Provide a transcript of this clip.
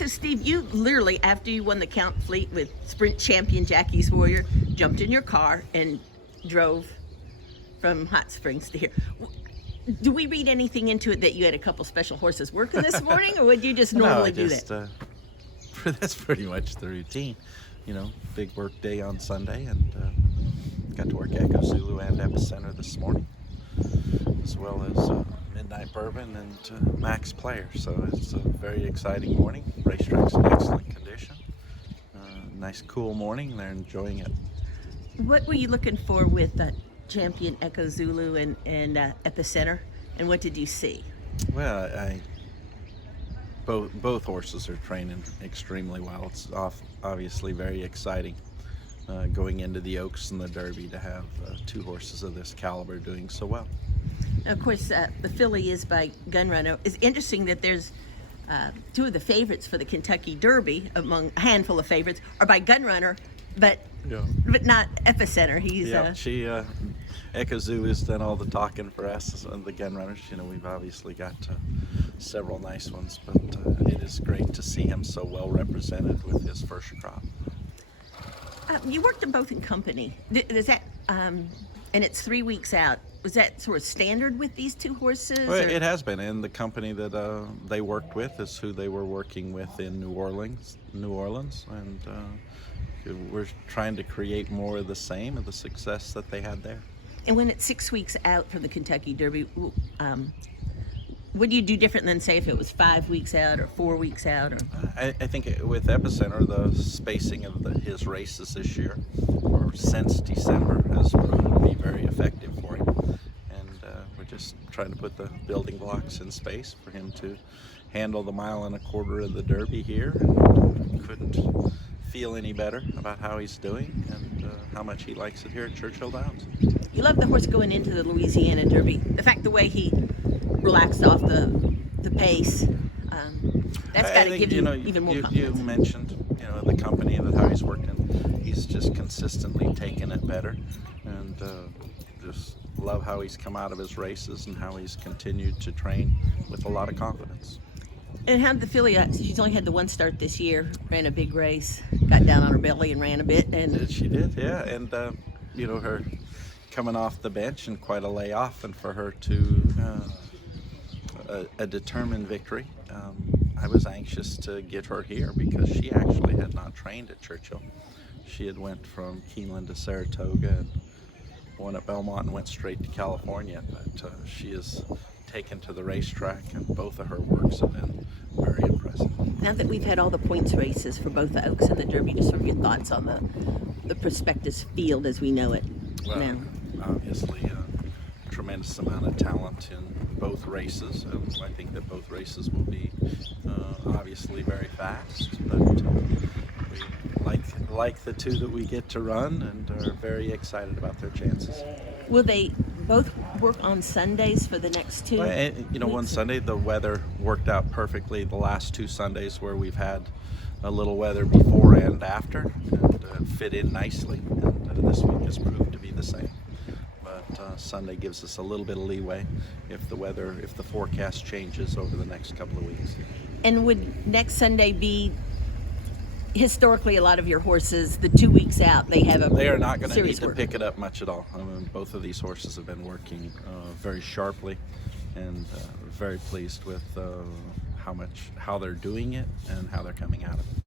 So, Steve, you literally, after you won the Count Fleet with sprint champion Jackie's Warrior, jumped in your car and drove from Hot Springs to here. Do we read anything into it that you had a couple special horses working this morning, or would you just normally do that? That's pretty much the routine. You know, big work day on Sunday, and got to work Echo Zulu and Epicenter this morning, as well as Midnight Bourbon and Max Player. So it's a very exciting morning. Racetrack's in excellent condition. Nice cool morning. They're enjoying it. What were you looking for with champion Echo Zulu and Epicenter, and what did you see? Well, both horses are training extremely well. It's obviously very exciting going into the Oaks and the Derby to have two horses of this caliber doing so well. Now, of course, the filly is by Gunrunner. It's interesting that there's two of the favorites for the Kentucky Derby, among a handful of favorites, are by Gunrunner, but not Epicenter. Echo Zulu has done all the talking for us and the Gunrunners. You know, we've obviously got several nice ones, but it is great to see him so well represented with his first crop. You worked them both in company. Does that, and it's 3 weeks out. Was that sort of standard with these two horses? Well, it has been, and the company that they worked with is who they were working with in New Orleans, and we're trying to create more of the same of the success that they had there. And when it's 6 weeks out from the Kentucky Derby, what do you do different than, say, if it was 5 weeks out or 4 weeks out? Or I think with Epicenter, the spacing of his races this year, or since December, has proven to be very effective for him. And we're just trying to put the building blocks in space for him to handle the 1.25 miles of the Derby here. And couldn't feel any better about how he's doing and how much he likes it here at Churchill Downs. You love the horse going into the Louisiana Derby. The fact, the way he relaxed off the pace, that's got to give you even more confidence. You mentioned, the company and how he's worked in. He's just consistently taken it better, and just love how he's come out of his races and how he's continued to train with a lot of confidence. And how did the filly, she's only had the one start this year, ran a big race, got down on her belly and ran a bit. And she did, yeah. And, her coming off the bench and quite a layoff, and for her to a determined victory. I was anxious to get her here because she actually had not trained at Churchill. She had went from Keeneland to Saratoga and won at Belmont and went straight to California, but she is taken to the racetrack, and both of her works have been very impressive. Now that we've had all the points races for both the Oaks and the Derby, just sort of your thoughts on the prospectus field as we know it now. Obviously, a tremendous amount of talent in both races, and I think that both races will be obviously very fast, but we like the two that we get to run and are very excited about their chances. Will they both work on Sundays for the next two weeks? One Sunday the weather worked out perfectly. The last 2 Sundays where we've had a little weather before and after, and fit in nicely, and this week has proved to be the same. But Sunday gives us a little bit of leeway if the forecast changes over the next couple of weeks. And would next Sunday be, historically, a lot of your horses, the 2 weeks out, they are not going to need to pick it up much at all. I mean, both of these horses have been working very sharply, and very pleased with how they're doing it and how they're coming out of it.